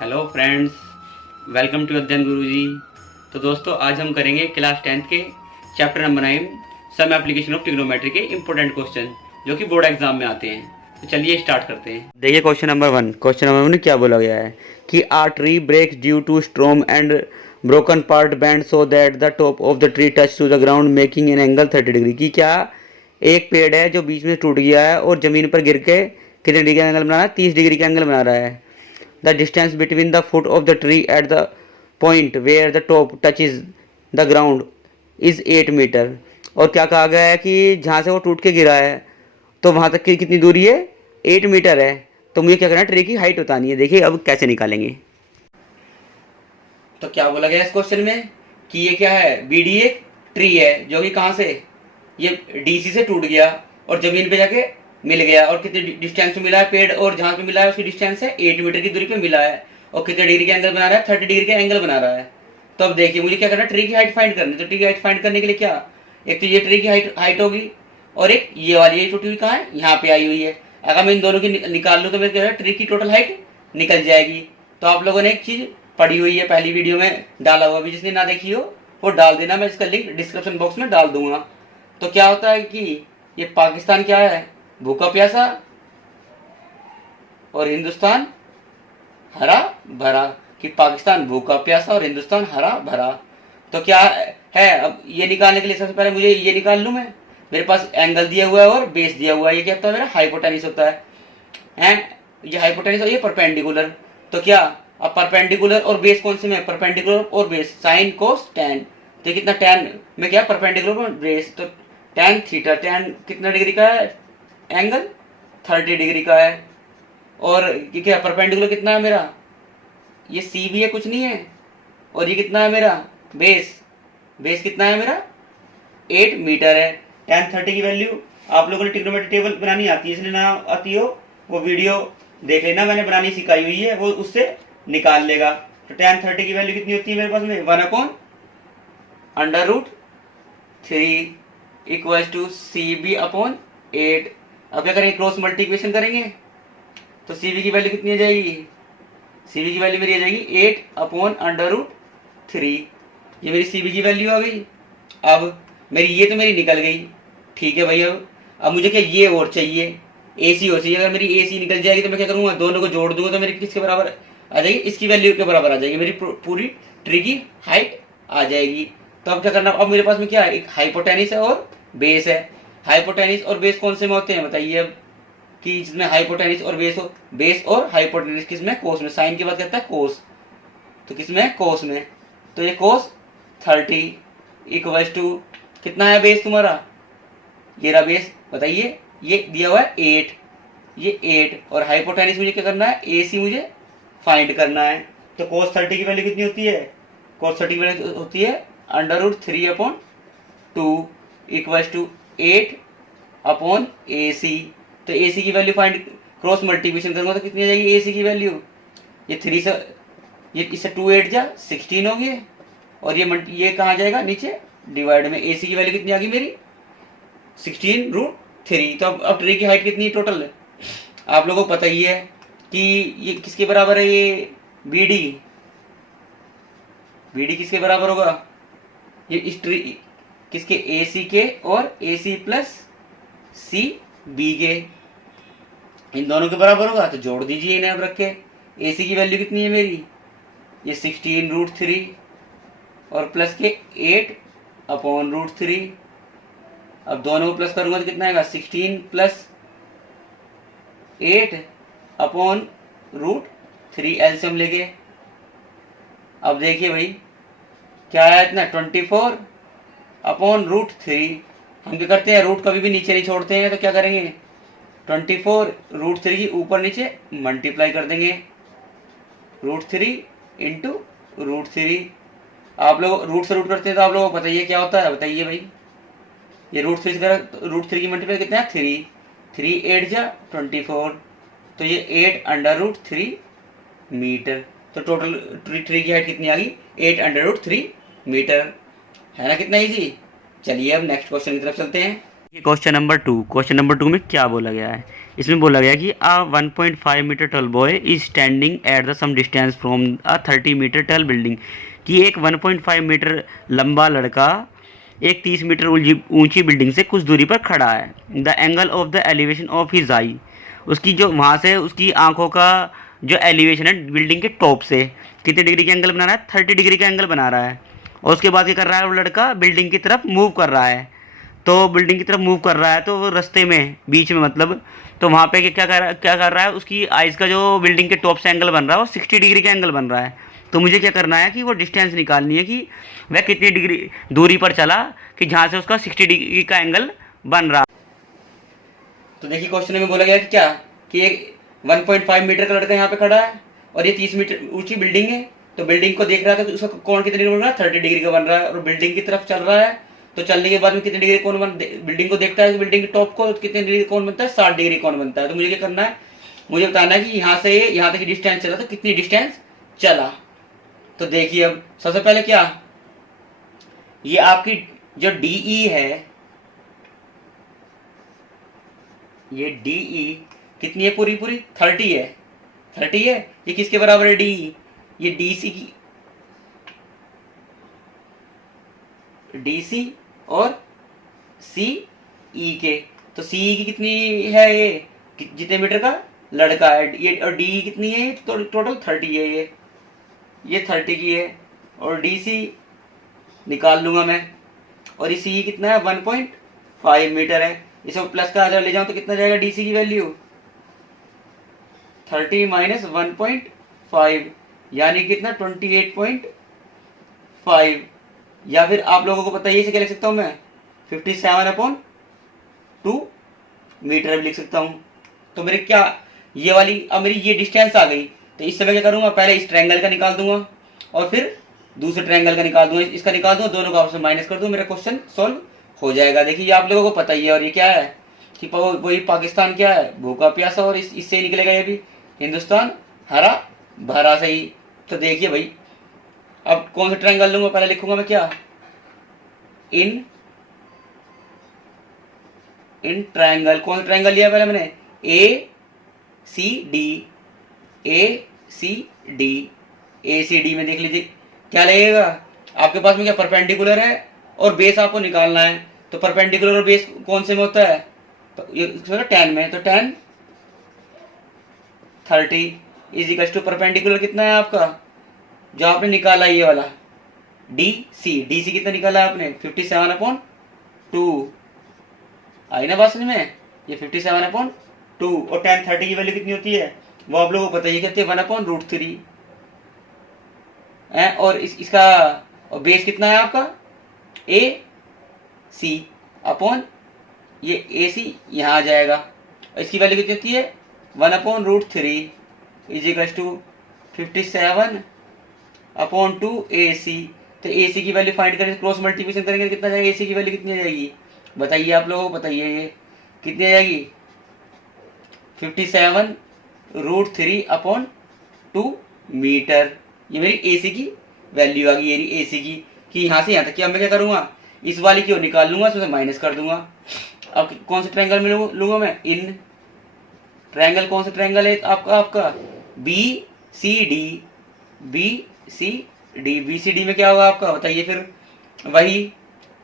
Hello friends, welcome to अध्ययन गुरुजी। तो दोस्तों, आज हम करेंगे क्लास 10th के chapter number 9 some application of trigonometry के इंपॉर्टेंट क्वेश्चन जो कि बोर्ड एग्जाम में आते हैं। तो चलिए स्टार्ट करते हैं। देखिए क्वेश्चन नंबर 1। क्वेश्चन नंबर 1 में क्या बोला गया है कि a tree breaks due to storm and broken part bend so that the top of the tree touch to the ground making an angle 30 degree. की क्या एक पेड़ है जो बीच में टूट गया है और जमीन पर गिर के कितने डिग्री का एंगल बना रहा है? 30 डिग्री का एंगल बना रहा है। The distance between the foot of the tree at the point where the top touches the ground is 8 metre. और क्या कहा गया है कि जहाँ से वो टूट के गिरा है तो वहाँ तक की कितनी दूरी है? 8 मीटर है। तो मुझे क्या करना है? ट्री की हाइट बतानी है। देखिए अब कैसे निकालेंगे। तो क्या बोला गया इस क्वेश्चन में कि ये क्या है? बीडी एक ट्री है जो कि कहाँ से, ये डीसी से टूट गया और जमीन पे जाके मिल गया। और कितने डिस्टेंस पे मिला है? पेड़ और जहां पे मिला है उसकी डिस्टेंस है 8 मीटर की दूरी पे मिला है। और कितने डिग्री का एंगल बना रहा है? 30 डिग्री का एंगल बना रहा है। तो अब देखिए मुझे क्या करना है? ट्री की हाइट फाइंड करनी है। तो ट्री की हाइट फाइंड करने के लिए क्या, एक तो ये ट्री की हाइट होगी और एक ये वाली, ये टूटी हुई कहाँ है? यहाँ पे आई हुई है। अगर मैं इन दोनों की निकाल लूँ तो मेरे क्या है? ट्री की टोटल हाइट निकल जाएगी। तो आप लोगों ने एक चीज पढ़ी हुई है, पहली वीडियो में डाला हुआ भी, जिसने ना देखी हो वो डाल देना, मैं इसका लिंक डिस्क्रिप्शन बॉक्स में डाल दूंगा। तो क्या होता है कि ये पाकिस्तान क्या है? भूखा प्यासा और हिंदुस्तान हरा भरा। कि पाकिस्तान भूखा प्यासा और हिंदुस्तान हरा भरा। तो क्या है? अब ये निकालने के लिए सबसे पहले मुझे ये निकाल लूं मैं। मेरे पास एंगल दिया हुआ है और बेस दिया हुआ है। ये क्या होता है? मेरा हाइपोटेनिस होता है। ये हाइपोटेनिस और ये परपेंडिकुलर। तो क्या, अब परपेंडिकुलर और बेस कौन से में? परपेंडिकुलर और बेस साइन कोस टैन। तो कितना टैन में क्या? परपेंडिकुलर और बेस। तो टैन थीटा, टैन कितना डिग्री का है? एंगल 30 डिग्री का है। और ये क्या परपेंडिकुलर कितना है मेरा? ये सी भी है, कुछ नहीं है। और ये कितना है मेरा? बेस। बेस कितना है मेरा? 8 मीटर है। tan 30 की वैल्यू आप लोगों ने ट्रिग्नोमेट्री टेबल बनानी आती है, इसलिए ना आती हो वो वीडियो देख लेना, मैंने बनानी सिखाई हुई है, वो उससे निकाल लेगा। तो tan 30 की वैल्यू कितनी होती है मेरे पास में? 1/√3 इक्वल्स टू CB/8। अब क्या करेंगे? क्रॉस मल्टीप्लिकेशन करेंगे तो CB की वैल्यू कितनी आ जाएगी? CB की वैल्यू मेरी आ जाएगी 8/√3। ये मेरी CB की वैल्यू आ गई। अब मेरी ये तो मेरी निकल गई, ठीक है भाई। अब मुझे क्या ये और चाहिए? AC और चाहिए। अगर मेरी AC निकल जाएगी तो मैं क्या करूंगा? दोनों को जोड़ दूंगा तो मेरी किसके बराबर आ जाएगी? इसकी वैल्यू के बराबर आ जाएगी। मेरी पूरी ट्री की हाइट आ जाएगी। तो अब क्या करना? अब मेरे पास में क्या है? एक हाइपोटेनिस है और बेस है। हाइपोटेनिस और बेस कौन से में होते हैं बताइए अब? कि जिसमें हाइपोटेनिस और बेस हो, बेस और हाइपोटेनिस किसमें? कोस में। साइन की बात करता है कोस, तो किसमें? कोस में। तो ये कोस 30 इक्वल्स टू कितना है बेस तुम्हारा? ये रहा बेस, बताइए। ये दिया हुआ है 8, ये 8। और हाइपोटेनिस मुझे क्या करना है? AC मुझे फाइंड करना है। तो कोस 30 की वैल्यू कितनी होती है? कोस 30 की वैल्यू होती है √3/2 इक्वल्स टू 8/AC। तो AC की वैल्यू फाइंड, क्रॉस मल्टीप्लिकेशन करूंगा तो कितनी आ जाएगी AC की वैल्यू? ये 3 से, ये इससे 2 8 जा 16 हो गई। और ये कहाँ जाएगा? नीचे डिवाइड में। AC की वैल्यू कितनी आ गई मेरी? 16√3। तो अब ट्री की हाइट कितनी है टोटल? आप लोगों को पता ही है कि ये किसके बराबर है? ये BD। BD किसके बराबर होगा? ये इस ट्री किसके? AC के और AC प्लस CB के, इन दोनों के बराबर होगा। तो जोड़ दीजिए इन्हें अब रख के। AC की वैल्यू कितनी है मेरी? ये 16√3 और प्लस के 8/√3। अब दोनों को प्लस करूंगा तो कितना आएगा? 16 प्लस 8/√3 एलसीएम लेके। अब देखिए भाई क्या है इतना? 24/√3। हम क्या करते हैं? रूट कभी भी नीचे नहीं छोड़ते हैं। तो क्या करेंगे? 24√3 की ऊपर नीचे मल्टीप्लाई कर देंगे। √3 इंटू √3। आप लोग रूट से रूट करते हैं तो आप लोगों को पता ही है क्या होता है, बताइए भाई। ये √3 से √3 की मल्टीप्लाई कितना है? 3 3 8 जा 24। तो ये 8/√3 मीटर। तो टोटल ट्री की हाइट कितनी आ गई? 8/√3 मीटर। है ना कितना इजी? चलिए अब नेक्स्ट क्वेश्चन की तरफ चलते हैं। ये क्वेश्चन नंबर 2 में क्या बोला गया है? इसमें बोला गया कि a 1.5 metre tall boy is standing at the some distance from a 30 metre tall building, कि एक 1.5 मीटर लंबा लड़का एक 30 मीटर ऊंची बिल्डिंग से कुछ दूरी पर खड़ा है। The angle of the elevation of his eye, उसकी जो वहाँ से उसकी आंखों का जो एलिवेशन है बिल्डिंग के टॉप से कितने डिग्री का एंगल बना रहा है? 30 डिग्री का एंगल बना रहा है। और उसके बाद क्या कर रहा है? वो लड़का बिल्डिंग की तरफ मूव कर रहा है। तो बिल्डिंग की तरफ मूव कर रहा है तो वो रास्ते में बीच में मतलब, तो वहाँ पे क्या कर रहा है? उसकी आइज़ का जो बिल्डिंग के टॉप से एंगल बन रहा है वो 60 डिग्री का एंगल बन रहा है। तो मुझे क्या करना है कि वो डिस्टेंस निकालनी है कि वह कितनी डिग्री दूरी पर चला कि जहाँ से उसका 60 डिग्री का एंगल बन रहा। तो देखिए क्वेश्चन में बोला गया कि क्या, कि एक 1.5 मीटर का लड़का यहाँ पे खड़ा है और ये 30 मीटर ऊंची बिल्डिंग है। तो बिल्डिंग को देख रहा था कि उसका कोण कितने डिग्री बन रहा है? 30 डिग्री का बन रहा है। और बिल्डिंग की तरफ चल रहा है, तो चलने के बाद में कितने डिग्री कोण बिल्डिंग को देखता है, बिल्डिंग के टॉप को कितने डिग्री कोण बनता है? 60 डिग्री कोण बनता है। तो मुझे क्या करना है? मुझे बताना है कि यहाँ से यहाँ तक डिस्टेंस चला तो कितनी डिस्टेंस चला। तो देखिए अब सबसे पहले क्या, ये आपकी जो डीई है, ये डीई कितनी है? पूरी 30 है। 30 है। ये किसके बराबर है? डीई, ये डीसी की, डीसी और सी ई के। तो सी ई की कितनी है? ये जितने मीटर का लड़का है ये, और डी कितनी है? तो टोटल 30 है। ये 30 की है। और डी सी निकाल लूंगा मैं। और ये सी कितना है? 1.5 मीटर है। इसे प्लस का आधार ले जाऊं तो कितना जाएगा? डी सी की वैल्यू 30 माइनस 1.5 यानी कितना? 28.5। या फिर आप लोगों को पता है इसे क्या लिख सकता हूं मैं? 57/2 मीटर भी लिख सकता हूं। तो मेरे क्या ये वाली, अब मेरी ये डिस्टेंस आ गई। तो इस समय क्या करूंगा? पहले इस ट्रायंगल का निकाल दूंगा और फिर दूसरे ट्रायंगल का निकाल दूंगा, इसका निकाल दूंगा, दोनों का आपस में माइनस कर दूं, मेरा क्वेश्चन सॉल्व हो जाएगा। देखिए आप लोगों को पता ही है। और ये क्या है कि वही पाकिस्तान क्या है? भूखा प्यासा। और इससे निकलेगा ये भी हिंदुस्तान हरा भरा सही। तो देखिए भाई, अब कौन सा ट्रायंगल लूंगा? पहले लिखूंगा मैं क्या? इन ट्रायंगल। कौन सा ट्रायंगल लिया पहले मैंने? ए सी डी। ए सी डी में देख लीजिए क्या लगेगा आपके पास में? क्या परपेंडिकुलर है और बेस आपको निकालना है। तो परपेंडिकुलर और बेस कौन से में होता है? तो ये 10 में। तो 10 30 इज इक्वल टू परपेंडिकुलर कितना है आपका जो आपने निकाला ये वाला? डी सी कितना निकाला आपने? 57/2। आई ना बात समझ में? ये 57/2। और 10 30 की वैल्यू कितनी होती है वो आप लोगों को पता ही, कहते हैं 1/√3 है। और इसका और बेस कितना है आपका? ए सी अपॉन ये ए सी यहाँ आ जाएगा। और इसकी वैल्यू कितनी होती है? 1/√3 इज इक्वल टू 57/2 ए सी। तो ए सी की वैल्यू फाइंड करेंगे, क्रॉस मल्टीप्लिकेशन करेंगे, कितना जाएगा? ए सी की वैल्यू कितनी आ जाएगी बताइए आप लोगों को? बताइए ये कितनी आ जाएगी? 57√3/2 मीटर। ये मेरी एसी की वैल्यू आ गई। ये एसी की कि यहाँ से यहाँ तक की। अब मैं क्या करूंगा? इस वाली की निकाल लूंगा, उसमें माइनस कर दूंगा। अब कौन सा ट्रायंगल में लूंगा मैं? In triangle. कौन सा ट्रायंगल है आपका? B C D. B C D में क्या होगा आपका? बताइए फिर। वही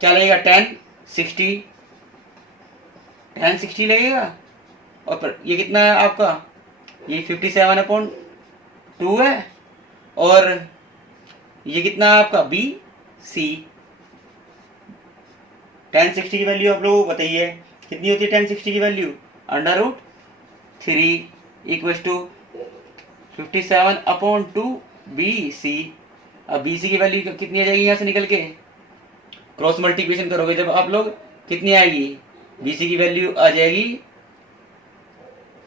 क्या लगेगा? 10 60 लगेगा। और पर ये कितना है आपका? ये 57/2 है। और ये कितना है आपका? बी सी। 10 60 की वैल्यू आप लोगों को बताइए कितनी होती है? 10 60 की value √3 equal to 57/2 B C. अब बी सी की वैल्यू कितनी आ जाएगी यहाँ से निकल के? क्रॉस मल्टीप्लिकेशन करोगे जब आप लोग, कितनी आएगी? बी सी की वैल्यू आ जाएगी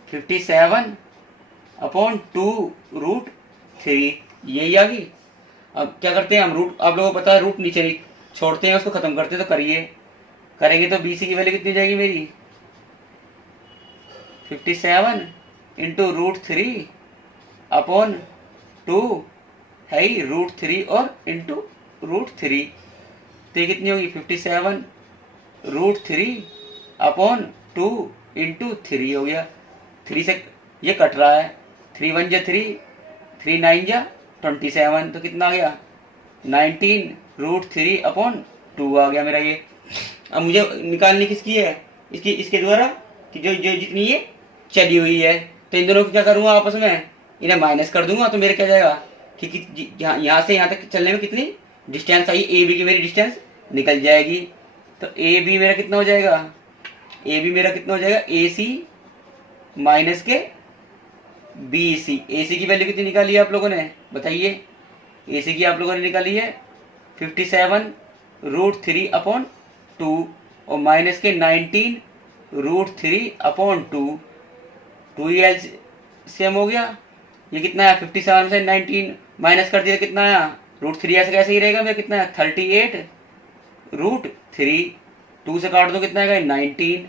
57/2√3। यही आ गई। अब क्या करते हैं हम? रूट आप लोगों को पता है, रूट नीचे छोड़ते हैं, उसको खत्म करते हैं। तो करेंगे तो बीसी की वैल्यू कितनी जाएगी मेरी? 57 इंटू √3/2 है ही √3 और इंटू √3। तो ये कितनी होगी? 57 √3 अपॉन 2 इंटू 3 हो गया। 3 से ये कट रहा है, 3 1 जा 3, 3 9 जा 27, तो कितना आ गया 19√3 अपॉन 2 आ गया मेरा ये। अब मुझे निकालनी किसकी है, इसके द्वारा कि जो जो जितनी ये चली हुई है। तो इन दोनों को क्या करूँगा, आपस में इन्हें माइनस कर दूंगा, तो मेरे क्या जाएगा कि यहाँ से यहाँ तक चलने में कितनी डिस्टेंस आई, ए बी की मेरी डिस्टेंस निकल जाएगी। तो ए बी मेरा कितना हो जाएगा, ए बी मेरा कितना हो जाएगा, ए सी माइनस के बी सी। ए सी की वैल्यू कितनी निकाली है आप लोगों ने, बताइए। ए सी की आप लोगों ने निकाली है 57√3 अपॉन 2 और माइनस के 19√3 अपॉन 2। 2 ही एलसीएम हो गया। ये कितना है, 57 से 19 माइनस कर दिया, कितना आया √3, ऐसे कैसे ही रहेगा मेरा, कितना है 38√3। 2 से काट दो, कितना आएगा 19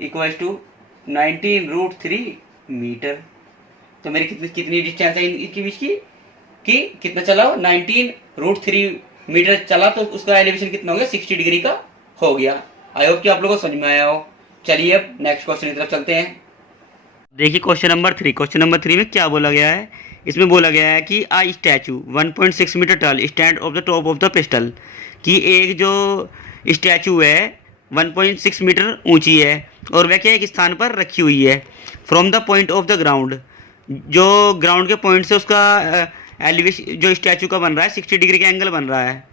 इक्वल टू 19√3 मीटर। तो मेरी कितनी डिस्टेंस है इनके बीच की, कि कितना चला हो 19√3 मीटर चला, तो उसका एलिवेशन कितना हो गया 60 डिग्री का हो गया। आई होप कि आप लोगों को समझ में आया हो। चलिए अब नेक्स्ट क्वेश्चन की तरफ चलते हैं। देखिए क्वेश्चन नंबर 3। क्वेश्चन नंबर 3 में क्या बोला गया है, इसमें बोला गया है कि a statue 1.6 metre tall stand of the top of the pedestal, कि एक जो स्टैचू है 1.6 मीटर ऊंची है और वह क्या एक स्थान पर रखी हुई है। From the point of the ground, जो ग्राउंड के पॉइंट से उसका एलिवेशन जो स्टैचू का बन रहा है 60 डिग्री का एंगल बन रहा है,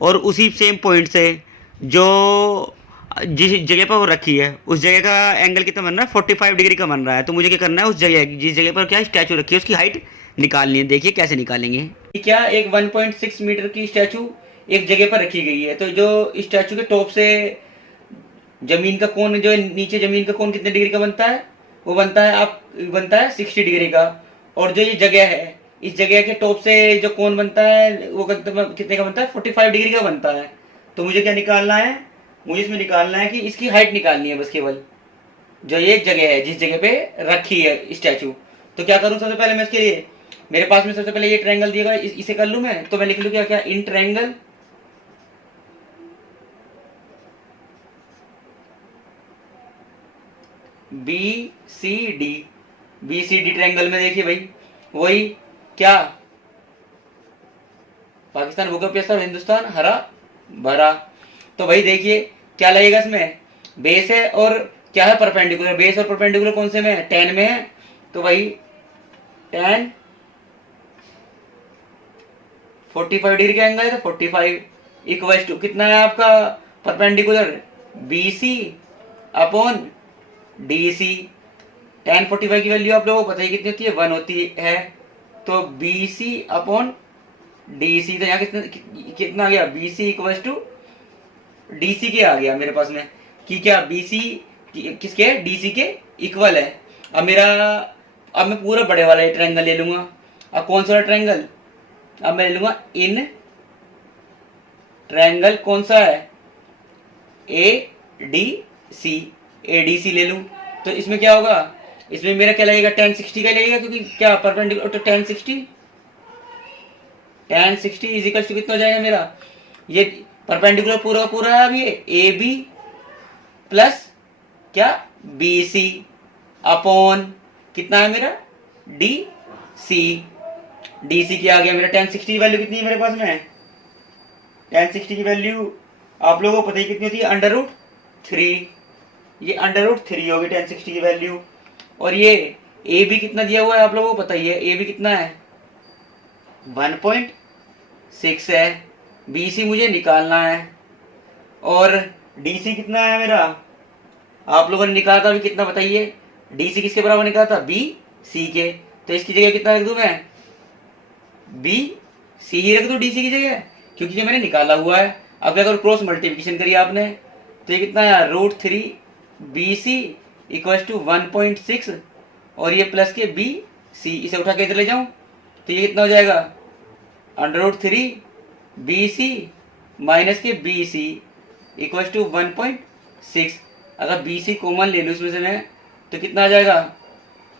और उसी सेम पॉइंट से जो जिस जगह पर वो रखी है उस जगह का एंगल कितना बन रहा है 45 डिग्री का बन रहा है। तो मुझे क्या करना है, उस जगह जिस जगह पर क्या स्टैचू रखी है उसकी हाइट निकालनी है। देखिए कैसे निकालेंगे। क्या एक 1.6 मीटर की स्टैचू एक जगह पर रखी गई है, तो जो स्टैचू के टॉप से जमीन का कोण, जो नीचे जमीन का कोण कितने डिग्री का बनता है, वो बनता है 60 डिग्री का। और जो ये जगह है, इस जगह के टॉप से जो कोण बनता है वो कितने का बनता है 45 डिग्री का बनता है। तो मुझे क्या निकालना है, मुझे इसमें निकालना है कि इसकी हाइट निकालनी है बस, केवल जो ये जगह है जिस जगह पे रखी है स्टैचू। तो क्या करूं, सबसे पहले मैं इसके लिए, मेरे पास में सबसे पहले ये ट्रायंगल दिया गया, इसे कर लूं मैं। तो मैं लिख लूं क्या क्या, इन ट्रायंगल BCD ट्रायंगल में देखिए भाई, वही क्या पाकिस्तान भूकंप और हिंदुस्तान हरा भरा। तो भाई देखिए क्या लगेगा इसमें, बेस है और क्या है परपेंडिकुलर। बेस और परपेंडिकुलर कौन से में है, 10 में है। तो भाई 10 45 डिग्री का एंगल है, तो 45 इक्वल टू कितना है आपका परपेंडिकुलर, BC अपॉन DC। 10 45 की वैल्यू आप लोगों को पता ही कितनी होती है, 1 होती है। तो BC अपॉन DC, तो यहाँ कितना आ गया, BC इक्वल टू DC के आ गया मेरे पास में, कि क्या BC किसके है, DC के इक्वल है। अब मैं पूरा बड़े वाला ट्रायंगल ले लूंगा। अब कौन सा ट्रायंगल, अब मैं ले लूंगा इन ट्रायंगल, कौन सा है, ADC ले लूं। तो इसमें क्या होगा, इसमें मेरा क्या लगेगा, 10 60 का लगेगा, क्योंकि क्या परपेंडिकुलर, तो 10 60 इजिकल टू कितना हो जाएगा मेरा, ये परपेंडिकुलर पूरा पूरा है। अब ये AB प्लस क्या BC अपॉन कितना है मेरा DC क्या आ गया मेरा, 10 60 की वैल्यू कितनी है मेरे पास में, 10 60 की वैल्यू आप लोगों को पता ही कितनी होती है, √3। ये √3 होगी 10 60 की वैल्यू। और ये AB कितना दिया हुआ है आप लोगों को पता ही है, AB कितना है 1.6 है। BC मुझे निकालना है, और DC कितना है मेरा, आप लोगों ने निकाला था अभी कितना बताइए, DC किसके बराबर निकाला था, BC के। तो इसकी जगह कितना रख दूं मैं, BC ही रख दूं DC की जगह, क्योंकि ये मैंने निकाला हुआ है। अब अगर क्रॉस मल्टीप्लिकेशन करिए आपने, तो ये कितना है √3 BC इक्वल टू 1.6, और ये प्लस के BC, इसे उठा के इधर ले जाऊं तो ये कितना हो जाएगा, √3 BC माइनस के BC इक्वल टू 1.6। अगर BC कॉमन ले लूँ इसमें से मैं, तो कितना आ जाएगा,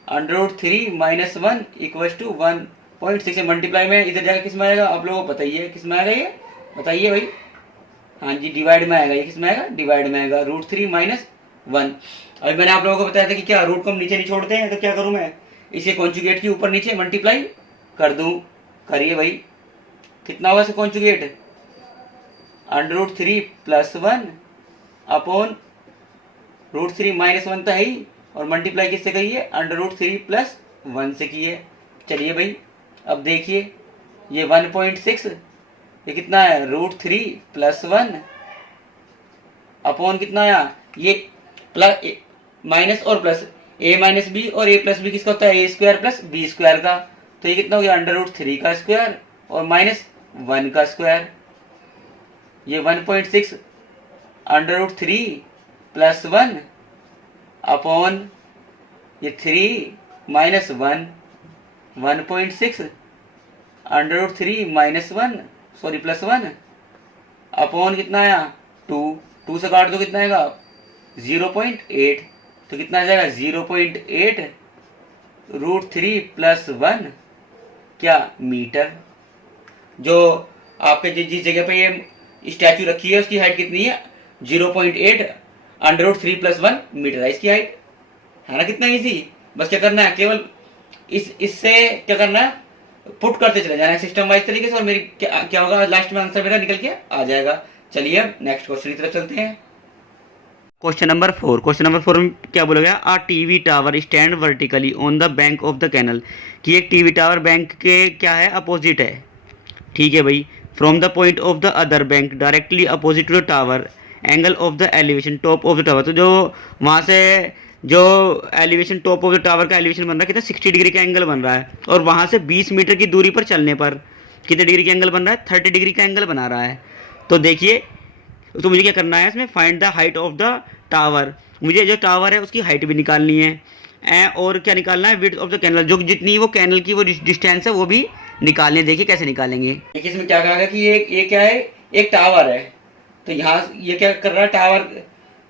√3 माइनस 1 इक्वल टू 1.6 से मल्टीप्लाई में इधर जाकर किस में आएगा, आप लोगों को पता ही है किस में आएगा, ये बताइए भाई, हाँ जी, डिवाइड में आएगा, ये किस में आएगा, डिवाइड में आएगा, √3 माइनस 1। अभी मैंने आप लोगों को बताया था कि क्या रूट को हम नीचे नहीं छोड़ते हैं, तो क्या करूं मैं, इसे कॉन्जुगेट की ऊपर नीचे मल्टीप्लाई कर दूं। करिए भाई, कितना होगा इसे कॉन्जुगेट, √3 प्लस 1 अपॉन √3 माइनस 1 तो है ही, और मल्टीप्लाई किससे करिए, √3 प्लस 1 से किए। चलिए भाई, अब देखिए ये 1.6, ये कितना है, √3 प्लस 1 अपॉन कितना आया, ये प्लस माइनस और प्लस, a माइनस बी और a प्लस बी किसका होता है, a² प्लस b² का। तो ये कितना हो गया, √3 का स्क्वायर और माइनस 1 का स्क्वायर। ये 1.6 √3 प्लस 1 अपॉन ये 3 minus 1, 1.6 √3 minus 1 sorry plus 1 upon कितना आया, 2 से काट दो कितना आएगा, 0.8। तो कितना आ जाएगा, 0.8 √3 प्लस 1 क्या, मीटर। जो आपके जिस जगह पे ये स्टैचू रखी है उसकी हाइट कितनी है, 0.8 √3 प्लस 1 मीटर है इसकी हाइट, है ना। कितना इजी, बस क्या करना है, केवल इससे क्या करना है, पुट करते चले जाना है सिस्टम वाइज तरीके से, और मेरी क्या होगा, लास्ट में आंसर मेरा निकल के आ जाएगा। चलिए अब नेक्स्ट क्वेश्चन की तरफ चलते हैं। क्वेश्चन नंबर 4 में क्या बोला गया, a TV tower stand vertically on the bank of the canal, कि एक टीवी टावर बैंक के क्या है, अपोजिट है। ठीक है भाई, from the point of the other bank directly opposite to the tower, angle of the elevation top of the tower. तो जो वहाँ से जो elevation top of the tower का एलिवेशन बन रहा है कितना, 60 डिग्री का एंगल बन रहा है, और वहाँ से 20 मीटर की दूरी पर चलने पर कितने डिग्री का एंगल बन रहा है, 30 डिग्री का एंगल बना रहा है। तो देखिए, तो मुझे क्या करना है इसमें, find the height of the tower, मुझे जो टावर है उसकी हाइट भी निकालनी है, और क्या निकालना है, विड्थ ऑफ द कैनल, जो जितनी वो कैनल की वो डिस्टेंस है वो भी निकालनी है। देखिए कैसे निकालेंगे, देखिए इसमें क्या कहा गया कि ये क्या है, एक टावर है। तो यहाँ ये क्या कर रहा है, टावर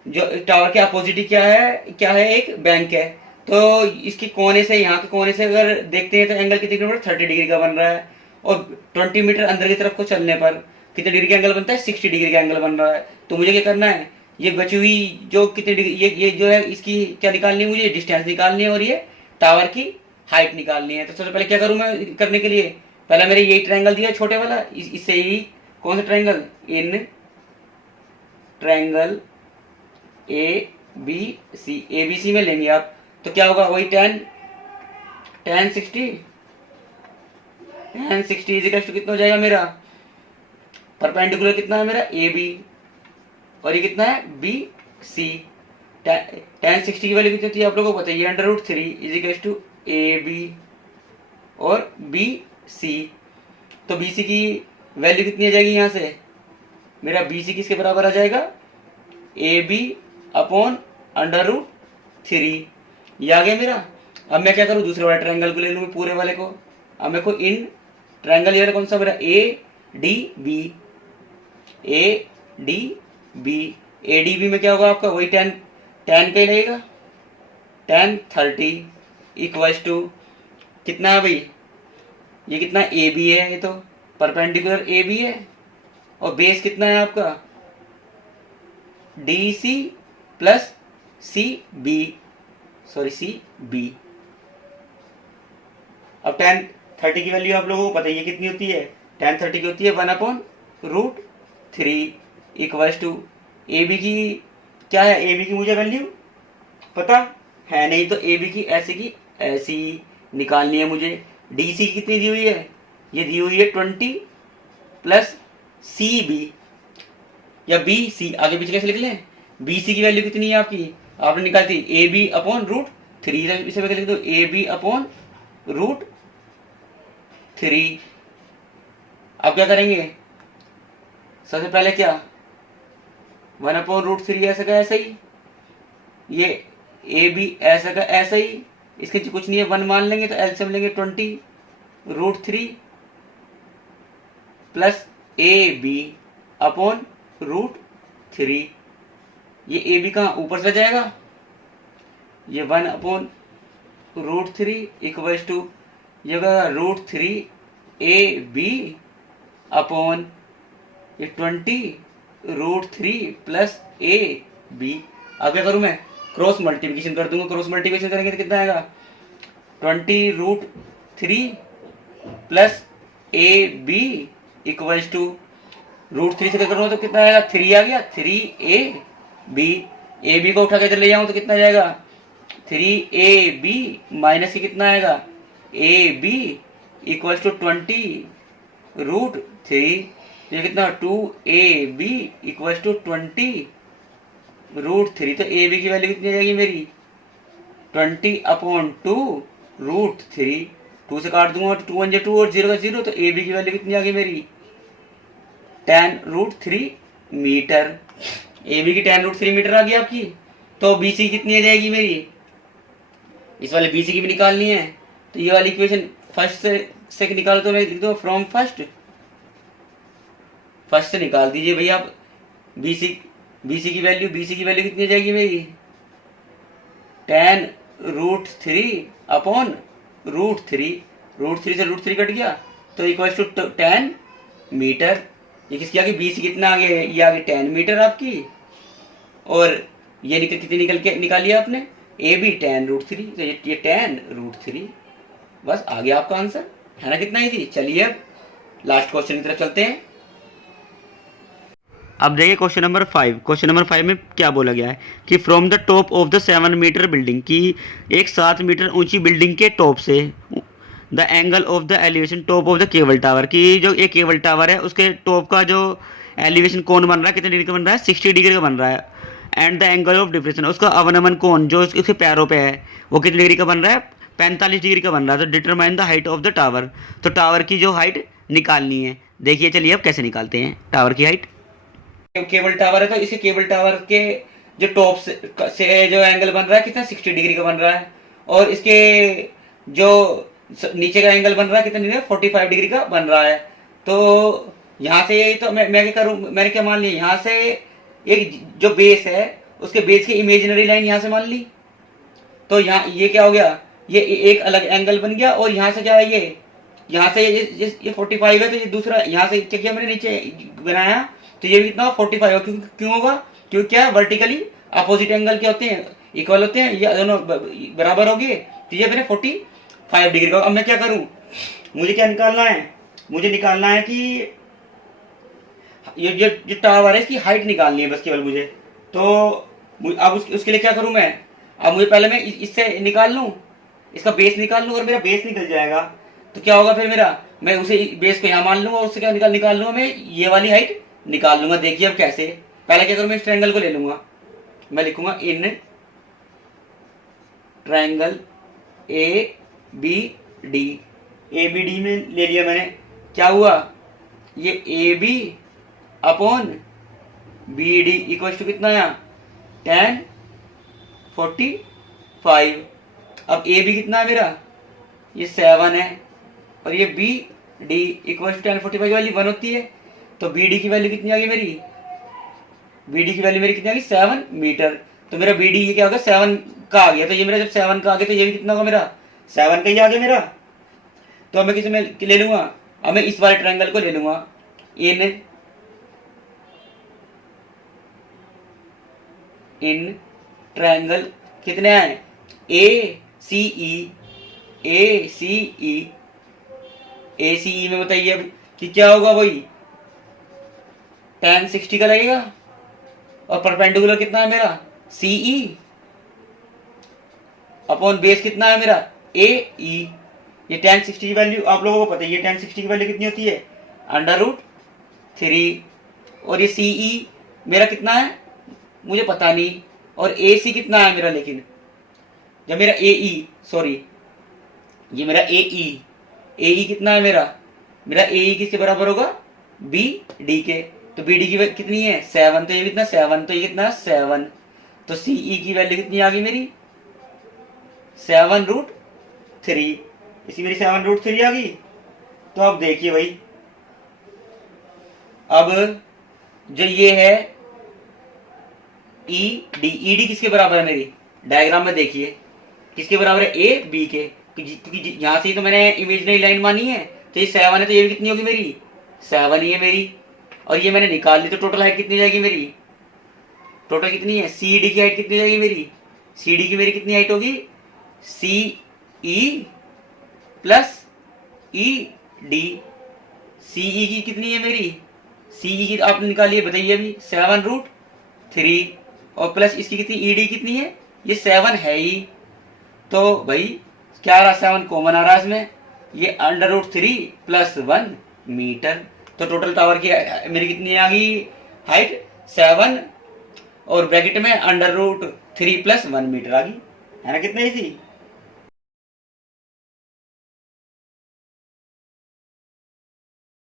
जो टावर के अपोजिट ही क्या है, एक बैंक है। तो इसके कोने से, यहाँ के कोने से अगर देखते हैं तो एंगल कितने किलोमीटर, 30 डिग्री का बन रहा है, और 20 मीटर अंदर की तरफ को चलने पर कितने डिग्री का एंगल बनता है, 60 डिग्री का एंगल बन रहा है। तो मुझे क्या करना है, ये बची हुई जो कितने डिग्री, ये जो है इसकी क्या निकालनी है, मुझे डिस्टेंस निकालनी है, और ये टावर की हाइट निकालनी है। तो सबसे पहले क्या करूं मैं करने के लिए, पहले मेरे यही ट्रायंगल दिया छोटे वाला, इससे ही कौन सा ट्रायंगल, इन ट्रायंगल ABC में लेंगे आप। तो क्या होगा, वही tan 60 इजिकल्स टू कितना हो जाएगा मेरा, परपेंडिकुलर कितना है मेरा AB, और ये कितना है BC। tan 60 की वैल्यू कितनी होती है आप लोगों को पता है, √3 इजिकल्स टू AB और BC। तो BC की वैल्यू कितनी आ जाएगी, यहाँ से मेरा BC किसके बराबर आ जाएगा, AB अपॉन √3, ये आ गया मेरा। अब मैं क्या करूँ, दूसरे वाले ट्रायंगल को ले लूँ पूरे वाले को। अब मेरे को इन ट्रायंगल ये वाला कौन सा मेरा, ADB में क्या होगा आपका, वही tan का ही लगेगा, tan 30 इक्वल्स टू कितना है भाई, ये कितना AB है, ये तो परपेंडिकुलर AB है, और बेस कितना है आपका DC प्लस CB। अब tan 30 की वैल्यू आप लोगों को पता है ये कितनी होती है, tan 30 की होती है 1/√3 इक्वल्स टू AB की क्या है, AB की मुझे वैल्यू पता है नहीं, तो AB की ऐसी निकालनी है मुझे। DC की कितनी दी हुई है, ये दी हुई है 20 प्लस CB या BC, आगे पीछे कैसे लिख लें, BC की वैल्यू कितनी है आपकी, आपने निकाली थी AB अपॉन √3, इसे लिख दो AB अपॉन √3। अब क्या करेंगे, सबसे पहले क्या 1/√3 ऐसा का ऐसा ही, ये AB ऐसा का ऐसा ही, इसके कुछ नहीं है 1 मान लेंगे, तो एलसीएम लेंगे 20√3 प्लस AB अपॉन √3। ये AB कहाँ ऊपर से जाएगा, ये 1/√3 इक्वल्स टू ये होगा √3 AB अपॉन ये 20 √3 प्लस ए बी। अब क्या करूं मैं, क्रॉस मल्टीप्लिकेशन कर दूंगा। क्रॉस मल्टीप्लिकेशन करेंगे तो कितना आएगा, 20√3 plus A B equals to √3 से क्या करूंगा तो कितना आएगा, 3 आ गया, 3ab। ए बी को उठा के इधर ले जाऊं तो कितना जाएगा, 3ab माइनस के कितना आएगा, ए बी इक्वल्स टू 20√3। ये कितना, 2ab इक्वल्स टू 20√3। तो ए बी की वैल्यू कितनी आ जाएगी मेरी, 20/2√3। 2 से काट दूंगा, 2 1 2 और 0 का 0। तो ए बी की वैल्यू कितनी आ गई मेरी, 10√3 मीटर। ए बी की 10√3 मीटर आ गई आपकी। तो बी सी कितनी आ जाएगी मेरी, इस वाले बी सी की भी निकालनी है। तो ये वाली इक्वेशन फर्स्ट से निकालो तो मैं लिख दूंगा फ्रॉम फर्स्ट से निकाल दीजिए भैया आप। बी सी की वैल्यू कितनी आ जाएगी मेरी, 10√3/√3। √3 से √3 कट गया तो इक्वल्स टू 10 मीटर। ये किसकी आ गई, बी सी कितना आ गया, ये आ गई 10 मीटर आपकी। और ये कितनी निकाली आपने, ए बी 10√3। तो ये 10√3 बस आ गया आपका आंसर, है ना, कितना इजी। चलिए अब लास्ट क्वेश्चन की तरफ चलते हैं। अब देखिए क्वेश्चन नंबर 5। क्वेश्चन नंबर 5 में क्या बोला गया है कि from the top of the 7 metre building, की एक 7 मीटर ऊंची बिल्डिंग के टॉप से the angle of the elevation top of the cable tower, की जो एक केबल टावर है उसके टॉप का जो एलिवेशन कोण बन रहा है कितने डिग्री का बन रहा है, 60 डिग्री का बन रहा है। And the angle of depression, उसका अवनमन कोण जो उसके पैरों पे है वो कितने डिग्री का बन रहा है, 45 डिग्री का बन रहा है। तो determine the height of the tower, तो टावर की जो हाइट निकालनी है। देखिए चलिए अब कैसे निकालते हैं टावर की हाइट। केबल टावर है तो इसी केबल टावर के जो टॉप से जो एंगल बन रहा है कितना, 60 डिग्री का बन रहा है। और इसके जो नीचे का एंगल बन रहा है कितना डिग्री, 45 डिग्री का बन रहा है। तो यहाँ से यही तो मैं क्या करूँ, मैंने क्या मान लिया, यहाँ से एक जो बेस है उसके बेस की इमेजिनरी लाइन यहाँ से मान ली। तो यहाँ ये क्या हो गया, ये एक अलग एंगल बन गया। और यहाँ से क्या है, ये यहाँ से ये 45 है तो ये दूसरा यहाँ से क्या किया मैंने, नीचे बनाया तो ये भी कितना 45 हो। क्यों होगा, क्योंकि क्या वर्टिकली अपोजिट एंगल क्या होते हैं, इक्वल होते हैं, ये दोनों बराबर हो गए। तो ये मैंने 45 डिग्री का। अब मैं क्या करूं, मुझे क्या निकालना है, मुझे निकालना है कि ये जो टावर है इसकी हाइट निकालनी है बस केवल मुझे। तो अब उसके लिए क्या करूं मैं, अब मुझे पहले मैं इससे निकाल लूं, इसका बेस निकाल लूं। और मेरा बेस निकल जाएगा तो क्या होगा फिर मेरा, मैं उसे बेस को यहाँ मान लूंगा और उससे क्या निकाल लूंगा, मैं ये वाली हाइट निकाल लूंगा। देखिए अब कैसे, पहले क्या करूं, मैं इस ट्रायंगल को ले लूंगा। मैं लिखूंगा in triangle A B D. A B D में ले लिया मैंने, क्या हुआ, ये A B upon B D equal to कितना आया, 10/45। अब ए बी कितना है मेरा, ये 7 है। और ये बी डी इक्वल टू 10/45 की वैल्यू 1 होती है। तो बी डी की वैल्यू कितनी आ गई मेरी, बी डी की वैल्यू मेरी कितनी आ गई, 7 मीटर। तो मेरा बी डी ये क्या होगा, 7 का आ गया। तो ये मेरा जब 7 का आ गया तो ये भी कितना होगा मेरा, 7 का ही आ गया मेरा। तो अब मैं किसे में ले लूंगा, अब मैं इस वाले ट्रायंगल को ले लूंगा। इन ट्रायंगल कितने आए, ए सी ई में बताइए अब कि क्या होगा, वही tan 60 का लगेगा। और परपेंडिकुलर कितना है मेरा, CE अपॉन बेस कितना है मेरा, AE। ये tan 60 की वैल्यू आप लोगों को पता है, ये tan 60 की वैल्यू कितनी होती है, √3। और ये CE मेरा कितना है मुझे पता नहीं। और AC कितना है मेरा, लेकिन जब मेरा AE, सॉरी ये मेरा AE कितना है मेरा AE किसके बराबर होगा, BD के। तो BD की कितनी है, 7। तो ये कितना 7, तो ये कितना 7। तो CE की वैल्यू कितनी आ गई मेरी, 7√3। इसी मेरी 7√3 आ गई। तो अब देखिए भाई, अब जो ये है ED किसके बराबर है मेरी, डायग्राम में देखिए किसके बराबर है, AB के। क्योंकि यहां से ही तो मैंने इमेजिनरी लाइन मानी है। तो ये 7 है तो ये भी कितनी होगी मेरी, 7 ही है मेरी। और ये मैंने निकाल ली, तो टोटल हाइट कितनी हो जाएगी मेरी? टोटल कितनी है? सी डी की हाइट कितनी हो जाएगी मेरी? सी डी की मेरी कितनी हाइट होगी? C E plus E D. C E की कितनी है मेरी? सीई की आपने निकाली है, बताइए अभी। 7√3 और प्लस इसकी कितनी? ईडी कितनी है? ये 7 है ही, तो भाई क्या आ रहा? 7 कॉमन आ रहा है इसमें। ये √3 प्लस 1 मीटर। तो टोटल टावर की मेरी कितनी आ गई हाइट? 7 और ब्रैकेट में √3 प्लस 1 मीटर आ गई, है ना? कितनी थी?